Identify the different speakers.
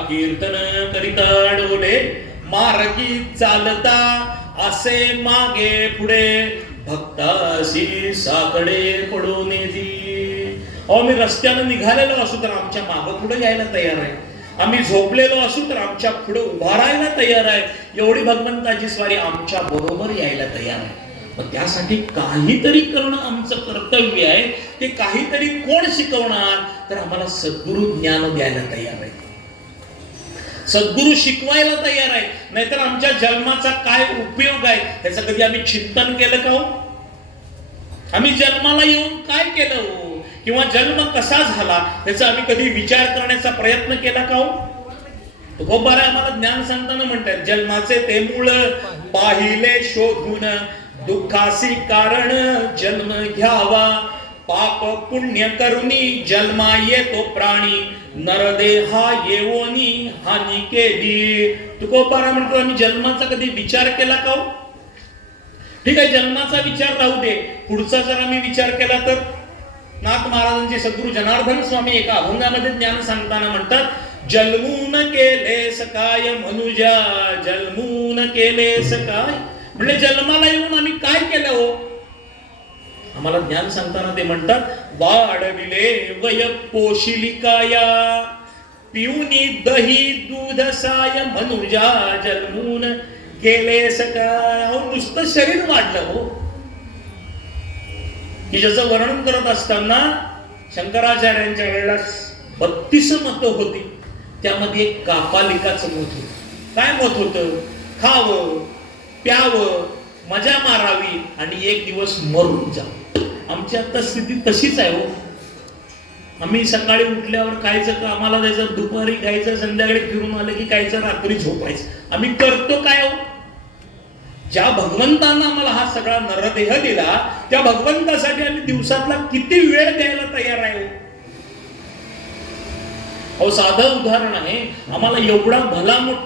Speaker 1: कीर्तन करिता डोले मार्गी चालता असे मागे पुढे भक्ताशी साकडे पडून येती. अहो मी रस्त्यानं निघालेलो असू तर आमच्या मागं पुढे यायला तयार आहे. आम्ही झोपलेलो असू तर आमच्या पुढे उभा राहायला तयार आहे. एवढी भगवंताची स्वारी आमच्या बरोबर यायला तयार आहे. मग त्यासाठी काहीतरी करणं आमचं कर्तव्य आहे. ते काहीतरी कोण शिकवणार तर आम्हाला सद्गुरु ज्ञान द्यायला तयार आहे. सद्गुरु शिकवायला तयार आहे नाहीतर आमच्या जन्माचा काय उपयोग आहे? ह्याचं कधी आम्ही चिंतन केलं का हो? आम्ही जन्माला येऊन काय केलं हो? किंवा जन्म कसा झाला? याचा आम्ही कधी विचार करण्याचा प्रयत्न केला का हो? हो तुकोबारा आम्हाला ज्ञान सांगताना म्हणतात जन्माचे ते मूळ पाहिले शोधून दुःखासी कारण जन्म घ्यावा. पाप पुण्य करुणी जन्मा येतो प्राणी नरदेहा येवोनी हानी केली. तुकोबारा म्हणतो आम्ही जन्माचा कधी विचार केला का हो? ठीक आहे जन्माचा विचार राहू दे. पुढचा जर आम्ही विचार केला तर? नाथ महाराजांचे सद्गुरु जनार्दन स्वामी एका अभंगामध्ये ज्ञान सांगताना म्हणतात जन्मून केले सकाय मनुजा? जन्मून केले सकाय म्हणजे जन्माला येऊन आम्ही काय केलं? आम्हाला ज्ञान सांगताना ते म्हणतात वाढविले वय पोशिलिकाया पिऊनी दही दूध साय मनुजा जन्मून केले सका. अहो नुसतं शरीर वाढलं हो. की ज्याचं वर्णन करत असताना शंकराचार्यांच्या वेळेला बत्तीस मतं होती. त्यामध्ये एक कापालिकाचं मत होत. काय मत होतं? खावं प्यावं मजा मारावी आणि एक दिवस मरून जा आमची आता स्थिती तशीच आहे हो. आम्ही सकाळी उठल्यावर खायचं का आम्हाला जायचं दुपारी खायचं संध्याकाळी फिरून आलं की खायचं रात्री झोपायचं. आम्ही करतो काय हो? ज्या भगवंतानं आम्हाला हा सगळा नरदेह दिला त्या भगवंतासाठी आम्ही दिवसातला किती वेळ द्यायला तयार आहे हो? अहो साधं उदाहरण आहे. आम्हाला एवढा भला मोठा